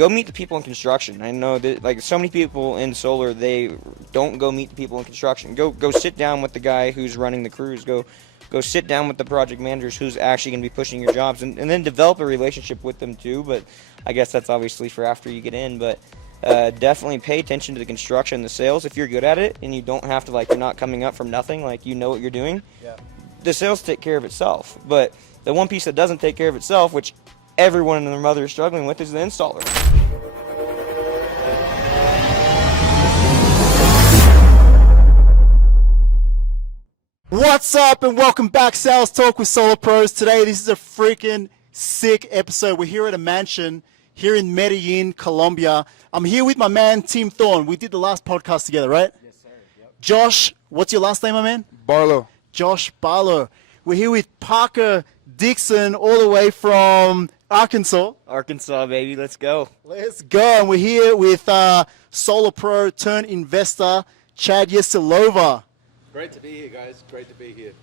Go meet the people in construction. I know that like so many people in solar, they don't go meet the people in construction. Go sit down with the guy who's running the crews. Go sit down with the project managers who's actually going to be pushing your jobs, and then develop a relationship with them too. But I guess that's obviously for after you get in. But definitely pay attention to the construction, the sales. If you're good at it and you don't have to, like, you're not coming up from nothing, like you know what you're doing. Yeah. The sales take care of itself. But the one piece that doesn't take care of itself, which everyone and their mother is struggling with, is the installer. What's up and welcome back, Sales Talk with Solar Pros. Today, this is a freaking sick episode. We're here at a mansion here in Medellín, Colombia. I'm here with my man, Team Thorne. We did the last podcast together, right? Yes, sir. Yep. Josh, what's your last name, my man? Barlow. Josh Barlow. We're here with Parker Dixon, all the way from Arkansas. Arkansas, baby, let's go. Let's go. And we're here with Solar Pro turn investor, Chad Yesilova. Great to be here, guys. Great to be here.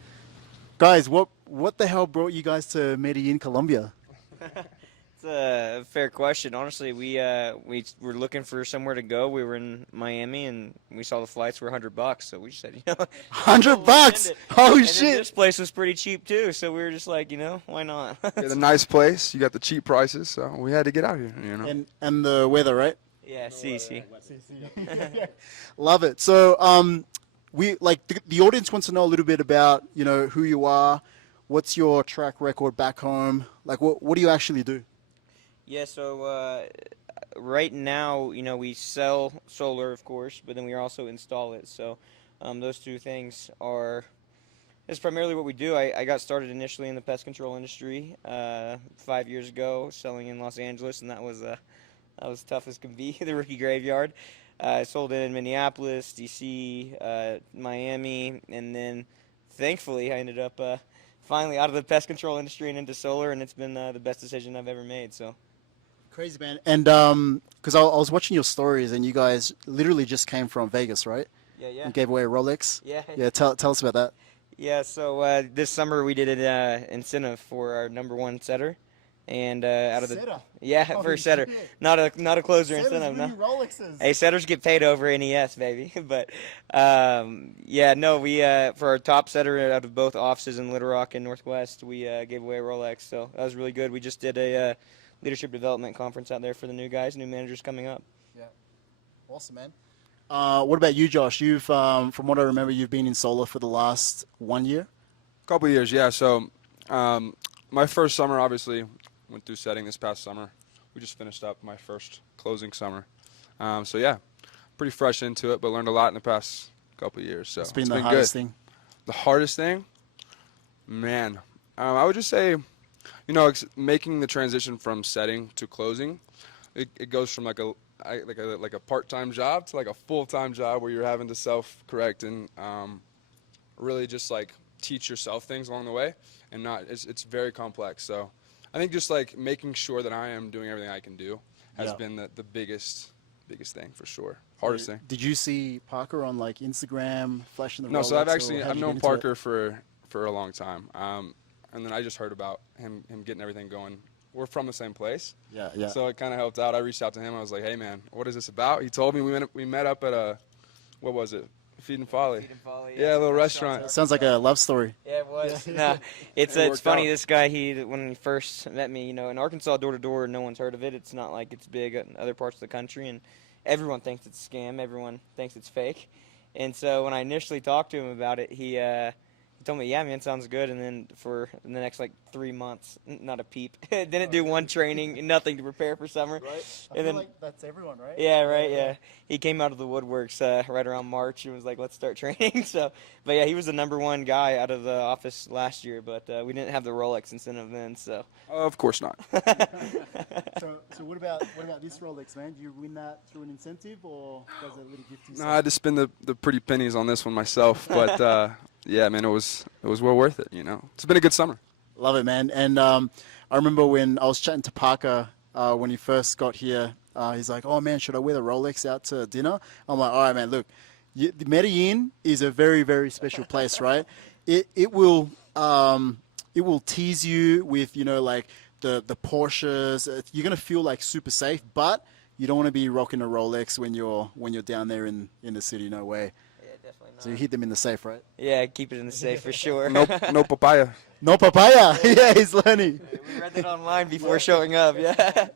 Guys, what the hell brought you guys to Medellín, Colombia? It's a fair question. Honestly, we were looking for somewhere to go. We were in Miami, and we saw the flights were $100, so we just said, $100? Oh and shit! This place was pretty cheap too, so we were just like, why not? It's a nice place. You got the cheap prices, so we had to get out here. And the weather, right? Yeah, see. Love it. So we like the audience wants to know a little bit about who you are, what's your track record back home, like what do you actually do? Yeah, so right now, we sell solar, of course, but then we also install it. So those two things is primarily what we do. I got started initially in the pest control industry 5 years ago, selling in Los Angeles, and that was tough as can be, the rookie graveyard. I sold it in Minneapolis, D.C., Miami, and then thankfully I ended up finally out of the pest control industry and into solar, and it's been the best decision I've ever made. So. Crazy, man. And because I was watching your stories, and you guys literally just came from Vegas, right? Yeah. You gave away a Rolex. Yeah. Yeah. Tell us about that. Yeah. So this summer we did an incentive for our #1 setter, and out of the setter. For a setter, not a closer Setters incentive. No. Rolexes. Hey, setters get paid over NES, baby. But we for our top setter out of both offices in Little Rock and Northwest, we gave away a Rolex. So that was really good. We just did a leadership development conference out there for the new guys, new managers coming up. Yeah, awesome, man. What about you, Josh? You've, from what I remember, you've been in solar for the last 1 year. Couple of years, yeah. So my first summer, obviously, went through setting this past summer. We just finished up my first closing summer. So yeah, pretty fresh into it, but learned a lot in the past couple of years. So it's been the hardest good. thing. The hardest thing, man. I would just say, making the transition from setting to closing, it goes from like a part-time job to like a full-time job where you're having to self-correct and really just like teach yourself things along the way, and it's very complex. So I think just like making sure that I am doing everything I can do has been the biggest thing for sure. Hardest thing. Did you see Parker on like Instagram flashing the No, Rolex, so I've known Parker for a long time. And then I just heard about him getting everything going. We're from the same place. Yeah. So it kind of helped out. I reached out to him. I was like, hey, man, what is this about? He told me we met up at what was it? Feed and Folly. Feed and Folly, yeah, a little restaurant. Sounds like a love story. Yeah, it was. No, it's funny. Out. This guy, when he first met me, in Arkansas, door to door, no one's heard of it. It's not like it's big in other parts of the country, and everyone thinks it's a scam. Everyone thinks it's fake. And so when I initially talked to him about it, he told me, yeah, man, sounds good. And then for the next 3 months, not a peep. Didn't do one training, nothing to prepare for summer. Right. I feel like that's everyone, right? Yeah, right. Yeah. He came out of the woodworks right around March and was like, let's start training. But yeah, he was the #1 guy out of the office last year. But we didn't have the Rolex incentive then. So. Of course not. So what about this Rolex, man? Do you win that through an incentive, or was it a little gift? No, I had to spend the pretty pennies on this one myself, but. Yeah, man, it was well worth it, It's been a good summer. Love it, man. And I remember when I was chatting to Parker when he first got here, he's like, oh, man, should I wear the Rolex out to dinner? I'm like, all right, man, look, Medellín is a very, very special place, right? It will tease you with, the Porsches. You're gonna feel like super safe, but you don't want to be rocking a Rolex when you're down there in the city. No way. Yeah, definitely not. So you hit them in the safe, right? Yeah, keep it in the safe for sure. No, no papaya. No papaya. Yeah, he's learning. We read that online before showing up. Yeah.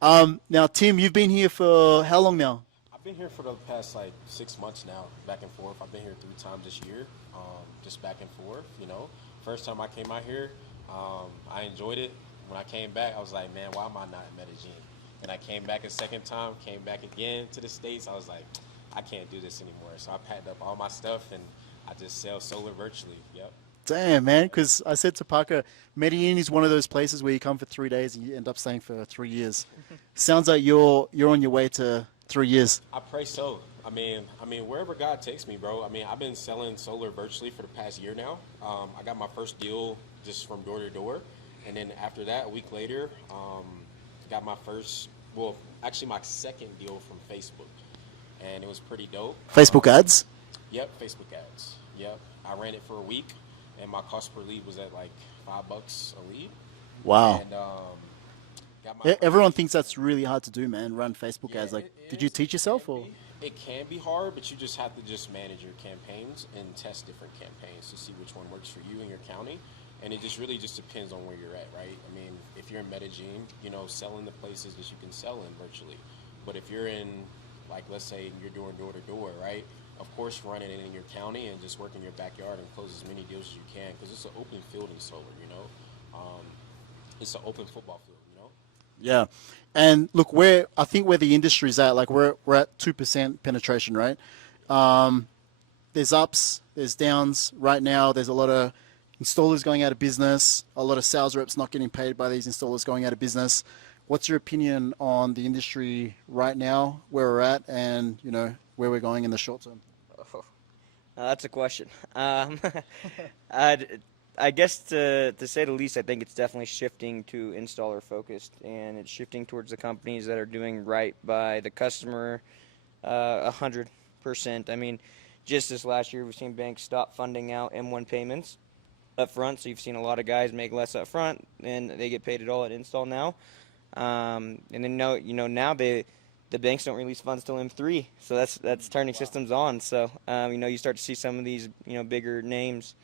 Now, Tim, you've been here for how long now? I've been here for the past like 6 months now, back and forth. I've been here 3 times this year, just back and forth. First time I came out here, I enjoyed it. When I came back, I was like, man, why am I not in Medellín? And I came back a second time, came back again to the States. I was like, I can't do this anymore. So I packed up all my stuff and I just sell solar virtually. Yep. Damn, man, because I said to Parker, Medellin is one of those places where you come for 3 days and you end up staying for 3 years. Sounds like you're on your way to 3 years. I pray so. I mean, wherever God takes me, bro. I mean, I've been selling solar virtually for the past year now. I got my first deal just from door to door, and then after that, a week later, got my my second deal from Facebook, and it was pretty dope. Facebook ads? Yep, Facebook ads. Yep, I ran it for a week, and my cost per lead was at like $5 a lead. Wow. And got my Everyone thinks that's really hard to do, man, run Facebook ads. Like, it did you is. teach yourself or? It can be hard, but you just have to just manage your campaigns and test different campaigns to see which one works for you and your county. And it just really just depends on where you're at, right? I mean, if you're in Medellín, sell in the places that you can sell in virtually. But if you're in, like, let's say you're doing door to door, right? Of course, running it in your county and just work in your backyard and close as many deals as you can, because it's an open field in solar, it's an open football field, Yeah. And look, I think where the industry's at, like we're at 2% penetration, right? There's ups, there's downs. Right now, there's a lot of installers going out of business, a lot of sales reps not getting paid by these installers going out of business. What's your opinion on the industry right now, where we're at, and where we're going in the short term? Oh, that's a question. I guess to say the least, I think it's definitely shifting to installer focused, and it's shifting towards the companies that are doing right by the customer 100%. I mean, just this last year, we've seen banks stop funding out M1 payments up front, so you've seen a lot of guys make less up front, and they get paid it all at install now. And then now the banks don't release funds till M3, so that's turning systems on. So you start to see some of these bigger names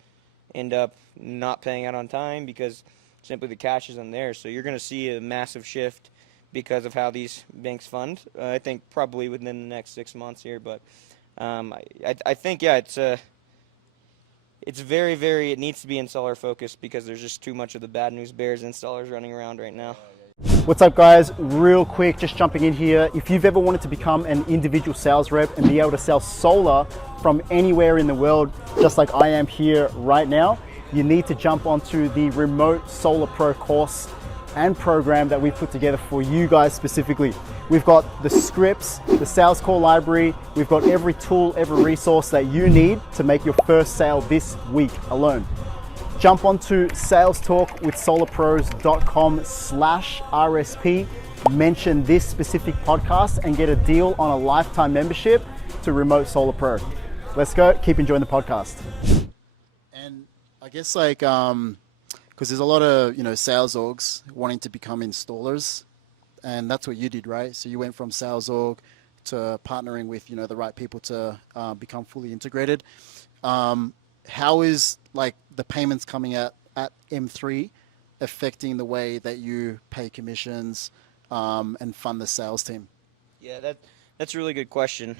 end up not paying out on time because simply the cash isn't there. So you're going to see a massive shift because of how these banks fund. I think probably within the next 6 months here, but I think it's very, very, it needs to be installer focused because there's just too much of the bad news bears installers running around right now. What's up, guys? Real quick, just jumping in here. If you've ever wanted to become an individual sales rep and be able to sell solar from anywhere in the world, just like I am here right now, you need to jump onto the Remote Solar Pro course and program that we put together for you guys specifically. We've got the scripts, the sales call library, we've got every tool, every resource that you need to make your first sale this week alone. Jump onto salestalkwithsolarpros.com/RSP, mention this specific podcast and get a deal on a lifetime membership to Remote Solar Pro. Let's go, keep enjoying the podcast. And I guess because there's a lot of sales orgs wanting to become installers, and that's what you did, right? So you went from sales org to partnering with the right people to become fully integrated. How is the payments coming at M3 affecting the way that you pay commissions and fund the sales team? Yeah, that's a really good question.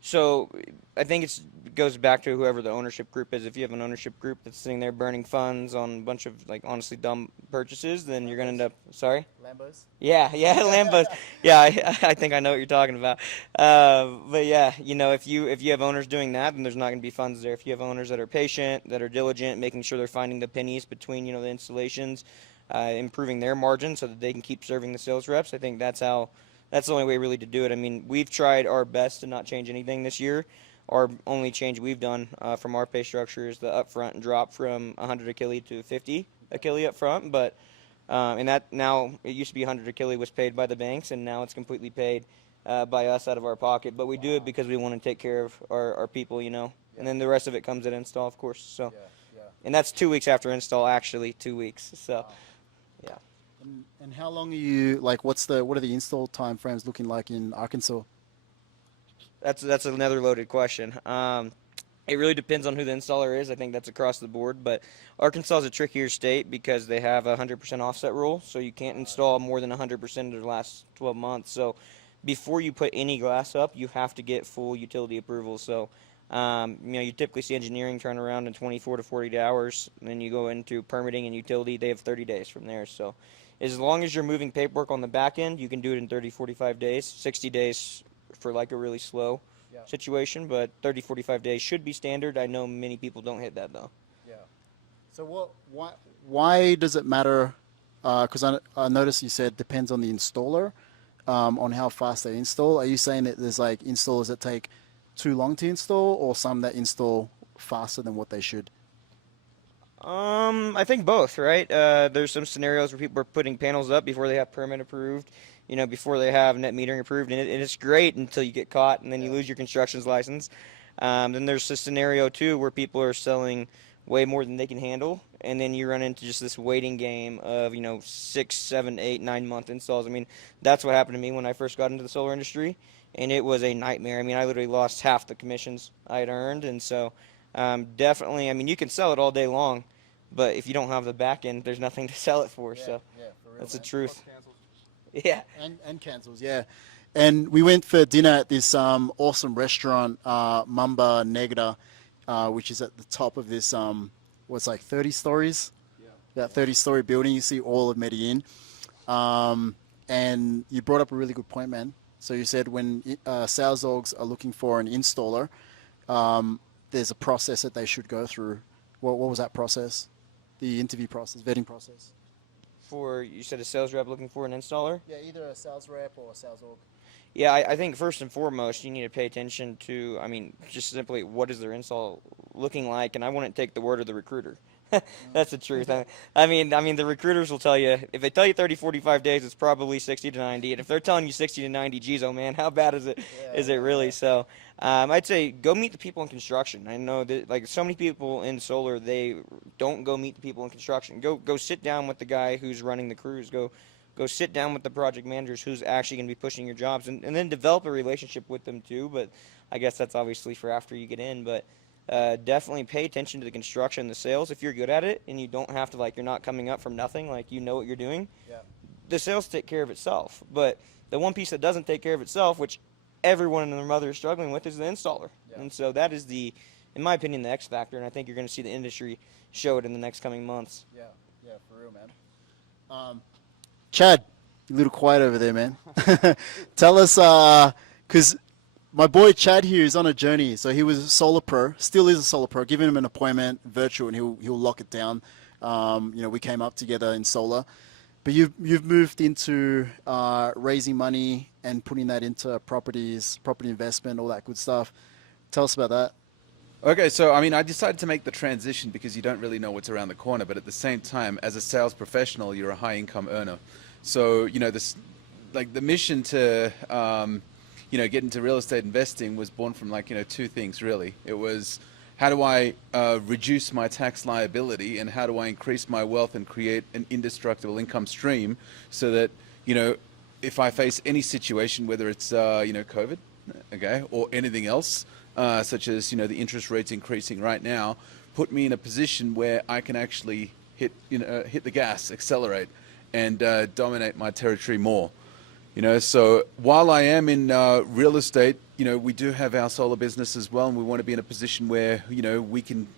So I think it goes back to whoever the ownership group is. If you have an ownership group that's sitting there burning funds on a bunch of honestly dumb purchases, then you're gonna end up. Sorry. Lambos. Yeah, Lambos. Yeah, I think I know what you're talking about. But yeah, if you have owners doing that, then there's not going to be funds there. If you have owners that are patient, that are diligent, making sure they're finding the pennies between the installations, improving their margin so that they can keep serving the sales reps, I think that's the only way really to do it. I mean, we've tried our best to not change anything this year. Our only change we've done from our pay structure is the upfront drop from 100 Achille to 50 Achille up front, but and that now, it used to be 100 Achille was paid by the banks, and now it's completely paid by us out of our pocket. But we do it because we want to take care of our people, and then the rest of it comes at install, of course. So, And that's 2 weeks after install, actually, 2 weeks. So, yeah. And how long are you like? What are the install time frames looking like in Arkansas? That's another loaded question. It really depends on who the installer is. I think that's across the board, but Arkansas is a trickier state because they have a 100% offset rule, so you can't install more than 100% of the last 12 months. So before you put any glass up, you have to get full utility approval. So you typically see engineering turn around in 24 to 40 hours, and then you go into permitting and utility. They have 30 days from there. So as long as you're moving paperwork on the back end, you can do it in 30, 45 days, 60 days for like a really slow situation, but 30, 45 days should be standard. I know many people don't hit that though. Yeah. So why does it matter? Because I noticed you said depends on the installer, on how fast they install. Are you saying that there's like installers that take too long to install, or some that install faster than what they should? I think both, right? There's some scenarios where people are putting panels up before they have permit approved, before they have net metering approved, and it's great until you get caught and then you lose your construction's license. Then there's a scenario too where people are selling way more than they can handle, and then you run into just this waiting game of 6, 7, 8, 9 month installs. I mean, that's what happened to me when I first got into the solar industry, and it was a nightmare. I mean, I literally lost half the commissions I had earned, and so definitely, I mean, you can sell it all day long, but if you don't have the back end, there's nothing to sell it for. So for real, that's the man. truth. Yeah. And cancels, yeah. And we went for dinner at this awesome restaurant, Mamba Negra, which is at the top of this, what's like 30 stories? Yeah. That 30-story building. You see all of Medellín. And you brought up a really good point, man. So you said when sales orgs are looking for an installer, there's a process that they should go through. What was that process? The interview process, vetting process? You said a sales rep looking for an installer? Yeah, either a sales rep or a sales org. Yeah, I think first and foremost, you need to pay attention to, just simply what is their install looking like, and I wouldn't take the word of the recruiter. That's the truth. I mean, the recruiters will tell you, if they tell you 30, 45 days, it's probably 60 to 90, and if they're telling you 60 to 90, geez, oh man, how bad is it? Is it really? So I'd say go meet the people in construction. I know that like so many people in solar, they don't go meet the people in construction. Go sit down with the guy who's running the crews. Go sit down with the project managers who's actually going to be pushing your jobs, and then develop a relationship with them too. But I guess that's obviously for after you get in. But definitely pay attention to the construction, the sales. If you're good at it and you don't have to, you're not coming up from nothing, you know what you're doing, the sales take care of itself. But the one piece that doesn't take care of itself, which everyone and their mother is struggling with, is the installer. And so that is in my opinion, the X factor, and I think you're going to see the industry show it in the next coming months. Yeah, for real, man. Chad, a little quiet over there, man. Tell us, because my boy Chad here is on a journey. So he was a solar pro, still is a solar pro. Give him an appointment, virtual, and he'll lock it down. We came up together in solar, but you've moved into raising money and putting that into property investment, all that good stuff. Tell us about that. Okay, so I decided to make the transition because you don't really know what's around the corner, but at the same time, as a sales professional, you're a high-income earner. So the mission to get into real estate investing was born from two things really. It was, how do I reduce my tax liability, and how do I increase my wealth and create an indestructible income stream so that if I face any situation, whether it's COVID, okay, or anything else, such as the interest rates increasing right now, put me in a position where I can actually hit the gas, accelerate, and dominate my territory more. So while I am in real estate, we do have our solar business as well, and we want to be in a position where we can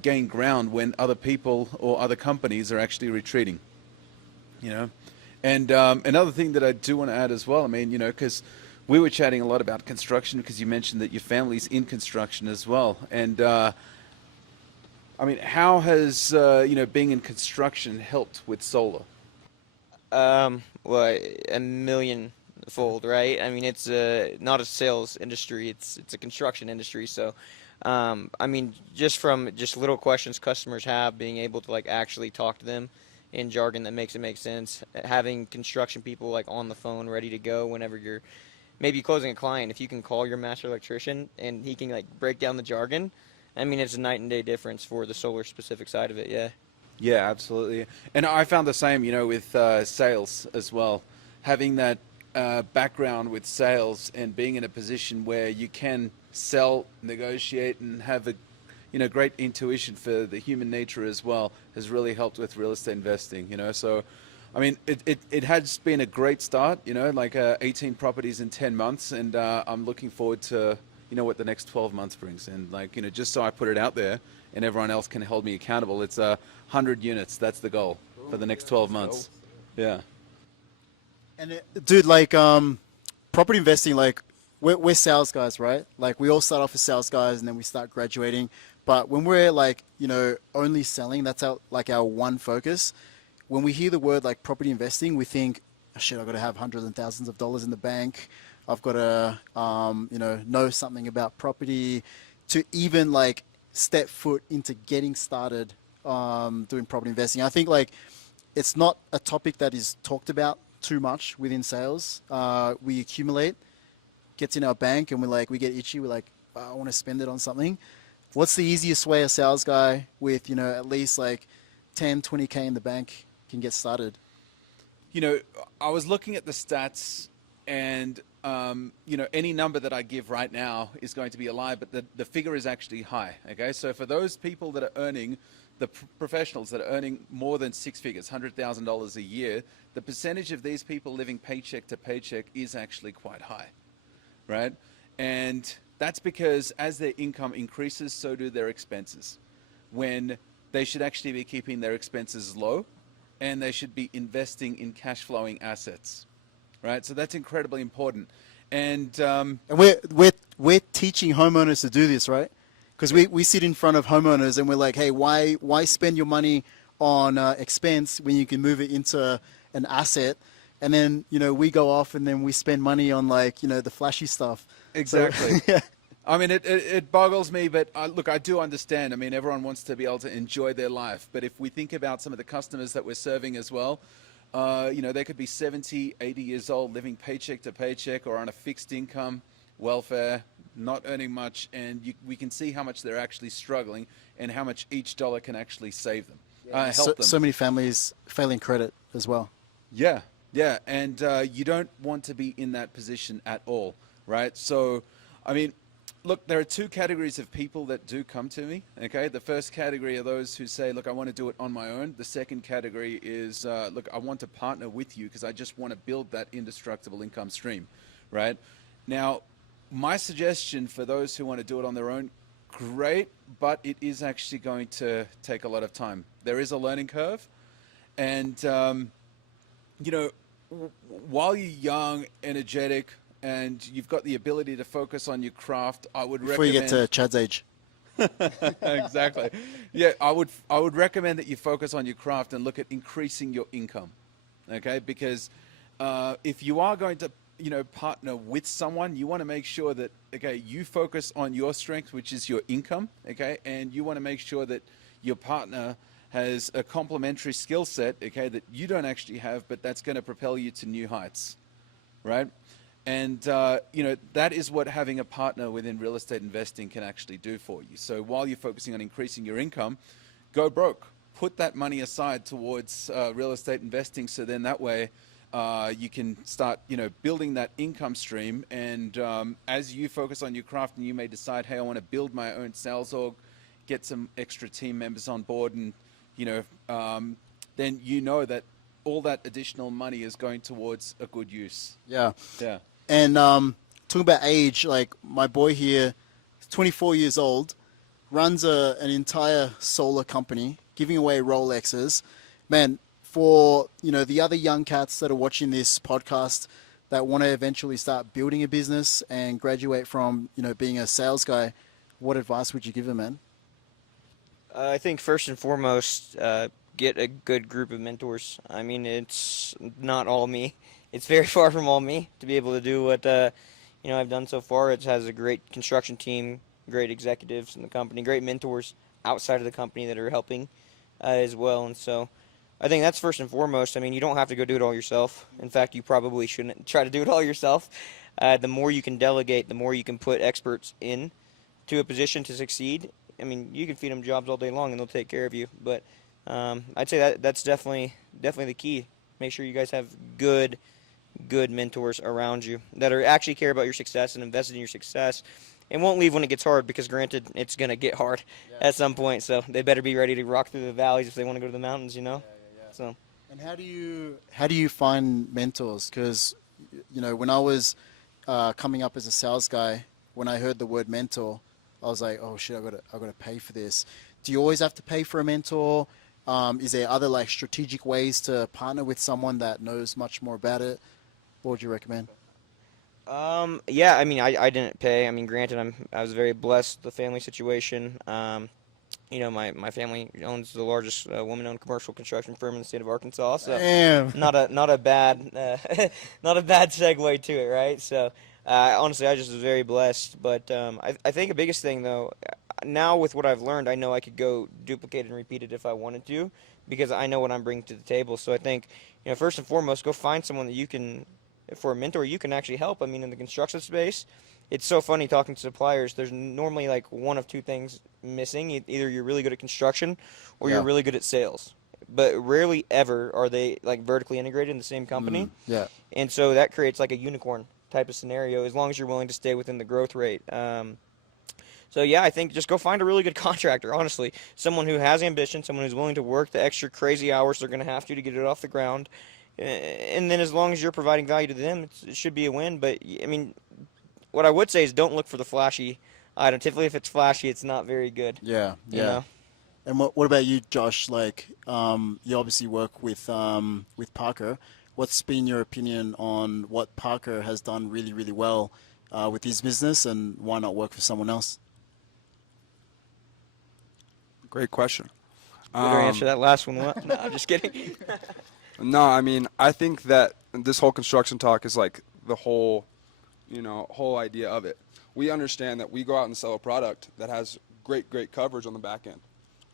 gain ground when other people or other companies are actually retreating. And another thing that I do want to add as well, because we were chatting a lot about construction, because you mentioned that your family's in construction as well. And how has being in construction helped with solar? Well, a millionfold, right? It's not a sales industry; it's a construction industry. So, just from little questions customers have, being able to actually talk to them in jargon that makes it make sense, having construction people on the phone ready to go whenever you're maybe closing a client. If you can call your master electrician and he can break down the jargon, I mean, it's a night and day difference for the solar specific side of it. Yeah. Yeah, absolutely. And I found the same, with sales as well. Having that background with sales and being in a position where you can sell, negotiate, and have a great intuition for the human nature as well has really helped with real estate investing. So I mean, it has been a great start. 18 properties in 10 months, and I'm looking forward to what the next 12 months brings. And just so I put it out there and everyone else can hold me accountable, it's 100 units. That's the goal for the next 12 months. Yeah. And dude, property investing, we're sales guys, right? Like, we all start off as sales guys and then we start graduating. But when we're only selling, that's our one focus. When we hear the word property investing, we think, oh, shit, I've got to have hundreds and thousands of dollars in the bank. I've got to, know something about property to even step foot into getting started doing property investing. I think it's not a topic that is talked about too much within sales. We accumulate, gets in our bank, and we get itchy. We're like, oh, I want to spend it on something. What's the easiest way a sales guy with at least 10, 20K in the bank can get started? I was looking at the stats, and any number that I give right now is going to be a lie, but the figure is actually high. Okay, so for those people that are earning, the professionals that are earning more than six figures, $100,000 a year, the percentage of these people living paycheck to paycheck is actually quite high, right? And that's because as their income increases, so do their expenses, when they should actually be keeping their expenses low, and they should be investing in cash flowing assets, right? So that's incredibly important. And we're teaching homeowners to do this, right? Because we sit in front of homeowners and we're like, hey, why spend your money on expense when you can move it into an asset? And then we go off and then we spend money on the flashy stuff. Exactly. So, yeah. I mean, it boggles me, but look, I do understand. I mean, everyone wants to be able to enjoy their life. But if we think about some of the customers that we're serving as well, they could be 70, 80 years old, living paycheck to paycheck or on a fixed income, welfare, not earning much. And we can see how much they're actually struggling and how much each dollar can actually save them, help them. So many families failing credit as well. Yeah, yeah. And you don't want to be in that position at all, right? So, I mean, look, there are two categories of people that do come to me, okay? The first category are those who say, look, I want to do it on my own. The second category is, look, I want to partner with you because I just want to build that indestructible income stream, right? Now, my suggestion for those who want to do it on their own, great, but it is actually going to take a lot of time. There is a learning curve, and, while you're young, energetic, and you've got the ability to focus on your craft, I would Before you get to Chad's age. Exactly. Yeah, I would recommend that you focus on your craft and look at increasing your income. Okay, because if you are going to partner with someone, you want to make sure that you focus on your strength, which is your income. Okay, and you want to make sure that your partner has a complementary skill set. Okay, that you don't actually have, but that's going to propel you to new heights, right? And, that is what having a partner within real estate investing can actually do for you. So while you're focusing on increasing your income, go broke. Put that money aside towards real estate investing, so then that way you can start, building that income stream. And as you focus on your craft, and you may decide, hey, I want to build my own sales org, get some extra team members on board, and, then that all that additional money is going towards a good use. Yeah. Yeah. And talking about age, my boy here, 24 years old, runs an entire solar company, giving away Rolexes. Man, for the other young cats that are watching this podcast that want to eventually start building a business and graduate from being a sales guy, what advice would you give them, man? I think first and foremost, get a good group of mentors. I mean, it's not all me. It's very far from all me to be able to do what I've done so far. It has a great construction team, great executives in the company, great mentors outside of the company that are helping as well. And so I think that's first and foremost. I mean, you don't have to go do it all yourself. In fact, you probably shouldn't try to do it all yourself. The more you can delegate, the more you can put experts in to a position to succeed. I mean, you can feed them jobs all day long and they'll take care of you. But I'd say that's definitely the key. Make sure you guys have good mentors around you that are actually care about your success and invested in your success and won't leave when it gets hard, because granted, it's going to get hard at some point. So they better be ready to rock through the valleys if they want to go to the mountains, you know? So. And how do you find mentors? Because, you know, when I was coming up as a sales guy, when I heard the word mentor, I was like, oh shit, I got to pay for this. Do you always have to pay for a mentor? Is there other like strategic ways to partner with someone that knows much more about it? What would you recommend? Yeah, I mean, I didn't pay. I mean, granted, I was very blessed, the family situation. You know, my family owns the largest woman-owned commercial construction firm in the state of Arkansas, so Damn. not a bad not a bad segue to it, right? So honestly, I just was very blessed. But I think the biggest thing though, now with what I've learned, I know I could go duplicate and repeat it if I wanted to, because I know what I'm bringing to the table. So I think, you know, first and foremost, go find someone that you can, for a mentor, you can actually help. I mean, in the construction space, it's so funny talking to suppliers. There's normally like one of two things missing. Either you're really good at construction or you're really good at sales. But rarely ever are they like vertically integrated in the same company. Yeah. And so that creates like a unicorn type of scenario, as long as you're willing to stay within the growth rate. So yeah, I think just go find a really good contractor, honestly. Someone who has ambition, someone who's willing to work the extra crazy hours they're going to have to get it off the ground. And then as long as you're providing value to them, it should be a win. But, I mean, what I would say is don't look for the flashy item. Typically, if it's flashy, it's not very good. Yeah, You know? And what about you, Josh? Like, you obviously work with Parker. What's been your opinion on what Parker has done really, really well with his business, and why not work for someone else? Great question. Better answer that last one. What? No, I'm just kidding. No, I mean, I think that this whole construction talk is like the whole idea of it. We understand that we go out and sell a product that has great coverage on the back end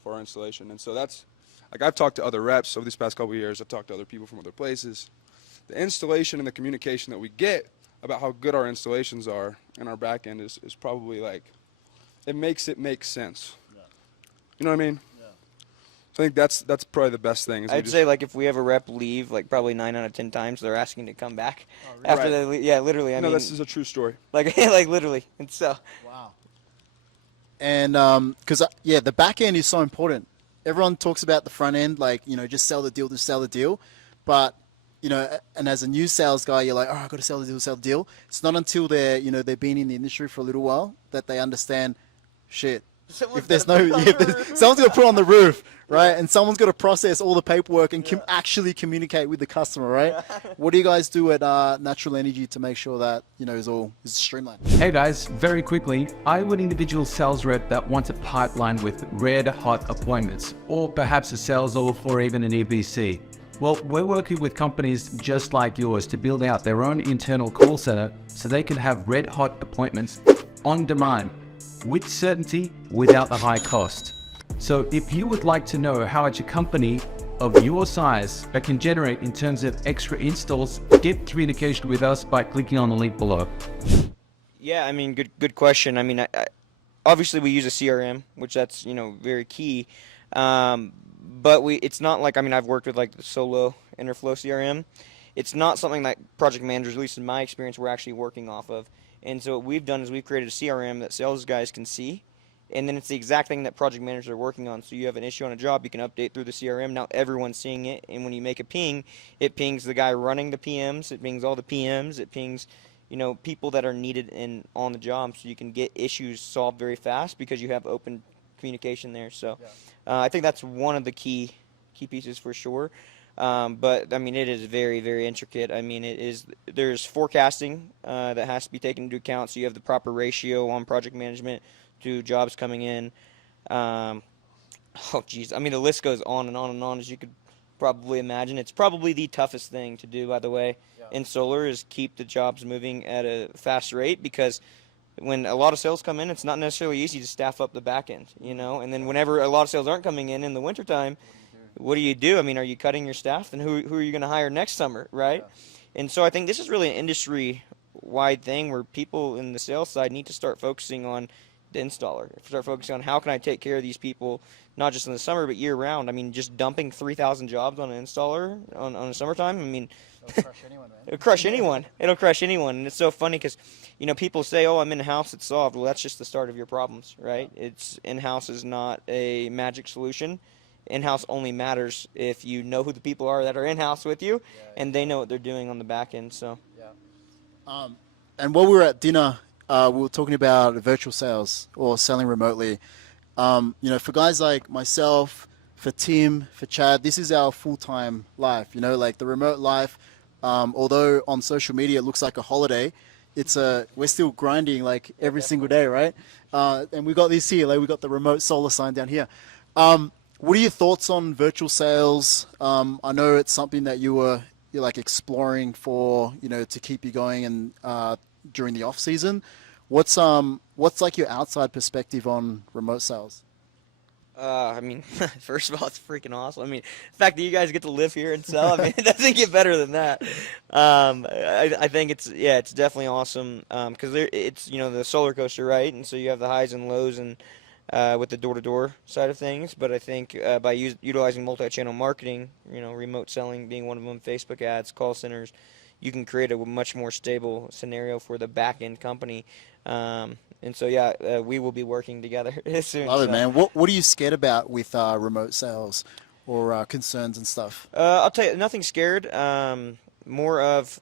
for our installation. And so that's, like, I've talked to other reps over these past couple of years. I've talked to other people from other places. The installation and the communication that we get about how good our installations are in our back end is probably like, it makes sense. Yeah. You know what I mean? So I think that's probably the best thing. I'd say, like, if we have a rep leave, like, probably 9 out of 10 times they're asking to come back after they leave. Yeah, literally. I mean, this is a true story. Like, like literally. And so. Wow. And because the back end is so important. Everyone talks about the front end, like, you know, just sell the deal. But, you know, and as a new sales guy, you're like, oh, I've got to sell the deal. It's not until they've been in the industry for a little while that they understand, shit. If there's someone's got to put on the roof, right? And someone's got to process all the paperwork and actually communicate with the customer, right? What do you guys do at Natural Energy to make sure that, you know, is streamlined? Hey guys, very quickly, are you an individual sales rep that wants a pipeline with red hot appointments, or perhaps a sales offer or even an EBC? Well, we're working with companies just like yours to build out their own internal call center so they can have red hot appointments on demand, with certainty, without the high cost. So if you would like to know how much a company of your size that can generate in terms of extra installs, get communication with us by clicking on the link below. Yeah, I mean, good question. I mean, I obviously we use a CRM, which that's, you know, very key. But it's not like, I mean, I've worked with like the Solo Interflow CRM. It's not something that project managers, at least in my experience, we're actually working off of. And so what we've done is we've created a CRM that sales guys can see, and then it's the exact thing that project managers are working on. So you have an issue on a job, you can update through the CRM. Now everyone's seeing it, and when you make a ping, it pings the guy running the PMs, it pings all the PMs, it pings, you know, people that are needed on the job, so you can get issues solved very fast because you have open communication there. So I think that's one of the key pieces for sure. But I mean, it is very, very intricate. I mean, there's forecasting that has to be taken into account, so you have the proper ratio on project management to jobs coming in. Oh geez, I mean, the list goes on and on and on, as you could probably imagine. It's probably the toughest thing to do, by the way, in solar, is keep the jobs moving at a fast rate, because when a lot of sales come in, it's not necessarily easy to staff up the back end, you know. And then whenever a lot of sales aren't coming in the wintertime, what do you do? I mean, are you cutting your staff? Then who are you going to hire next summer, right? And so I think this is really an industry-wide thing where people in the sales side need to start focusing on the installer. Start focusing on how can I take care of these people, not just in the summer, but year round. I mean, just dumping 3,000 jobs on an installer on the summertime, I mean, It'll crush anyone, man. it'll crush anyone. It'll crush anyone. And it's so funny because, people say, oh, I'm in-house, it's solved. Well, that's just the start of your problems, right? It's in-house is not a magic solution. In-house only matters if you know who the people are that are in-house with you, and they know what they're doing on the back end. So, And while we were at dinner, we were talking about virtual sales or selling remotely. For guys like myself, for Tim, for Chad, this is our full-time life. Like the remote life. Although on social media it looks like a holiday, we're still grinding like every single day, right? And we got this here, like we got the remote solar sign down here. What are your thoughts on virtual sales? I know it's something that you're like exploring for, to keep you going and during the off season. What's like your outside perspective on remote sales? First of all, it's freaking awesome. I mean, the fact that you guys get to live here and sell, it doesn't get better than that. I think it's definitely awesome because it's the solar coaster, right? And so you have the highs and lows and with the door-to-door side of things. But I think by utilizing multi-channel marketing, remote selling being one of them, Facebook ads, call centers, you can create a much more stable scenario for the back-end company. And so, we will be working together soon. Love it, man. What are you scared about with remote sales or concerns and stuff? I'll tell you, nothing scared. More of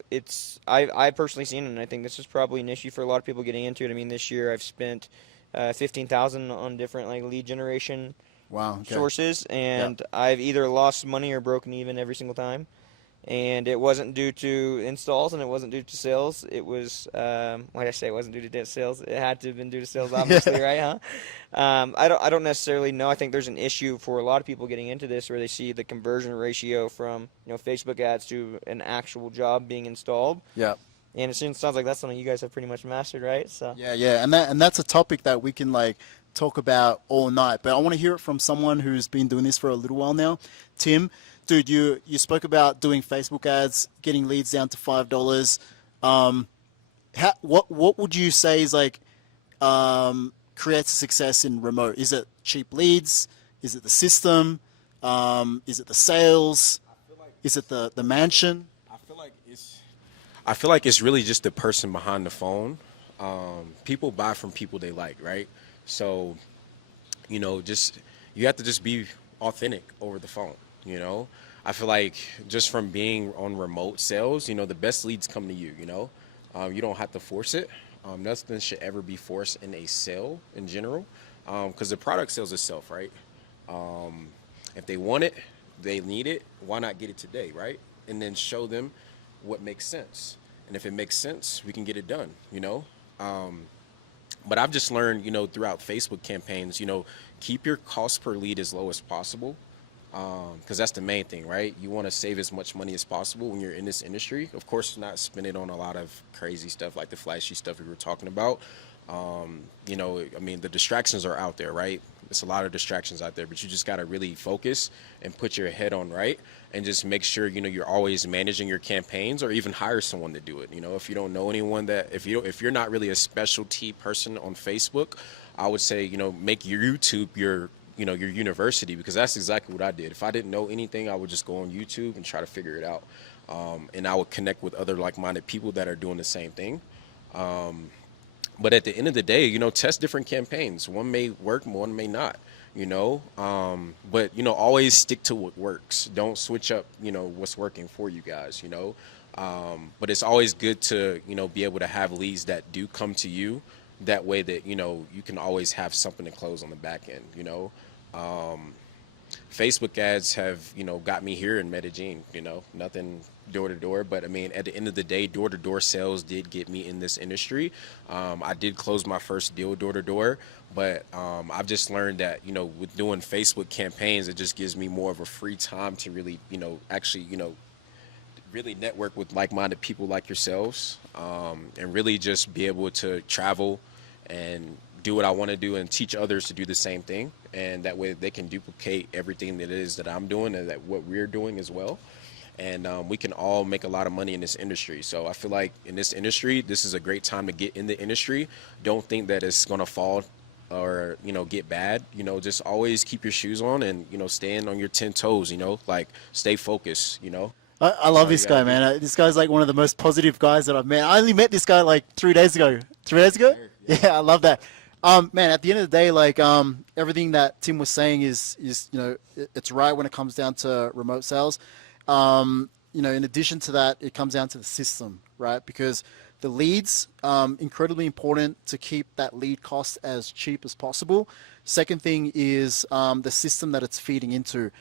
I personally seen, and I think this is probably an issue for a lot of people getting into it. I mean, this year I've spent $15,000 on different lead generation sources, and I've either lost money or broken even every single time. And it wasn't due to installs, and it wasn't due to sales. It was, why did I say it wasn't due to sales? It had to have been due to sales, obviously, right? Huh? I don't necessarily know. I think there's an issue for a lot of people getting into this where they see the conversion ratio from Facebook ads to an actual job being installed. Yeah. And it sounds like that's something you guys have pretty much mastered, right? So. Yeah, and that's a topic that we can talk about all night. But I want to hear it from someone who's been doing this for a little while now. Tim. Dude, you spoke about doing Facebook ads, getting leads down to $5. What would you say is creates success in remote? Is it cheap leads? Is it the system? Is it the sales? Is it the mansion? I feel like it's really just the person behind the phone. People buy from people they like, right? So, you have to just be authentic over the phone. I feel like just from being on remote sales, the best leads come to you, you don't have to force it. Nothing should ever be forced in a sale in general because the product sells itself, right? If they want it, they need it, why not get it today, right? And then show them what makes sense. And if it makes sense, we can get it done, But I've just learned, throughout Facebook campaigns, keep your cost per lead as low as possible. Because that's the main thing, right? You want to save as much money as possible when you're in this industry. Of course, not spend it on a lot of crazy stuff like the flashy stuff we were talking about. The distractions are out there, right? There's a lot of distractions out there, but you just got to really focus and put your head on right and just make sure, you're always managing your campaigns or even hire someone to do it. If you don't know anyone if you're not really a specialty person on Facebook, I would say, make your YouTube your university, because that's exactly what I did. If I didn't know anything, I would just go on YouTube and try to figure it out. And I would connect with other like-minded people that are doing the same thing. But at the end of the day, test different campaigns. One may work, one may not, But, always stick to what works. Don't switch up, what's working for you guys, But it's always good to, be able to have leads that do come to you. That way that, you can always have something to close on the back end, Facebook ads have, got me here in Medellín, nothing door to door. But I mean, at the end of the day, door to door sales did get me in this industry. I did close my first deal door to door, but I've just learned that, with doing Facebook campaigns, it just gives me more of a free time to really, really network with like-minded people like yourselves, and really just be able to travel and do what I want to do and teach others to do the same thing. And that way they can duplicate everything that it is that I'm doing and that what we're doing as well. And we can all make a lot of money in this industry. So I feel like in this industry, this is a great time to get in the industry. Don't think that it's going to fall or get bad, just always keep your shoes on and stand on your 10 toes. Like stay focused. I love this guy, man. This guy's like one of the most positive guys that I've met. I only met this guy like 3 days ago. 3 days ago? Yeah, I love that. Man, at the end of the day, like everything that Tim was saying is it's right when it comes down to remote sales. In addition to that, it comes down to the system, right? Because the leads, incredibly important to keep that lead cost as cheap as possible. Second thing is the system that it's feeding into.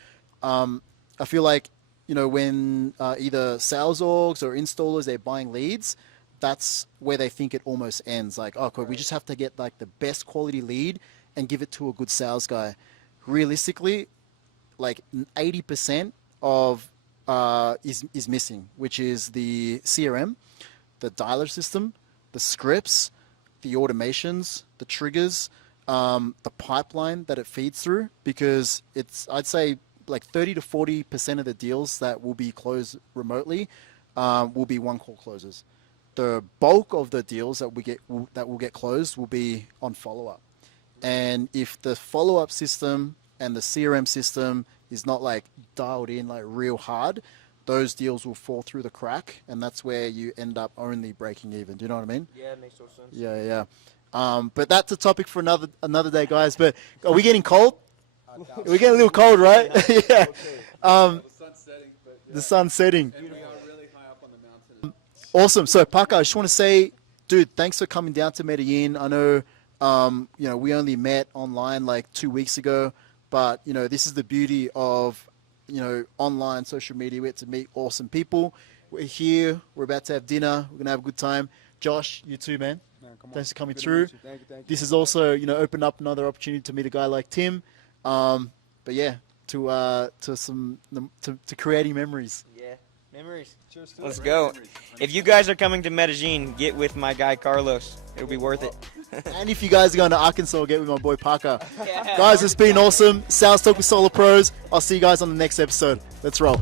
I feel like, when either sales orgs or installers, they're buying leads, that's where they think it almost ends. Like, oh, cool, we just have to get like the best quality lead and give it to a good sales guy. Realistically, like 80% of is missing, which is the CRM, the dialer system, the scripts, the automations, the triggers, the pipeline that it feeds through, because I'd say like 30 to 40% of the deals that will be closed remotely will be one call closes. The bulk of the deals that will get closed will be on follow-up. And if the follow-up system and the CRM system is not like dialed in like real hard, those deals will fall through the crack, and that's where you end up only breaking even. Do you know what I mean? Yeah, it makes total sense. Yeah. But that's a topic for another day, guys. But are we getting cold? We're getting a little cold, right? Yeah. The sun's setting. The sun's setting. And we are really high up on the mountain. Awesome. So, Paca, I just want to say, dude, thanks for coming down to Medellín. I know, we only met online like 2 weeks ago, but, this is the beauty of, online social media. We get to meet awesome people. We're here. We're about to have dinner. We're going to have a good time. Josh, you too, man. Thanks for coming through. Thank you. This has also, opened up another opportunity to meet a guy like Tim. But yeah, to creating memories. Yeah, memories. Let's go. If you guys are coming to Medellín, get with my guy Carlos. It'll be worth it. And if you guys are going to Arkansas, get with my boy Paca. Guys, it's been awesome. Sales Talk with Solar Pros. I'll see you guys on the next episode. Let's roll.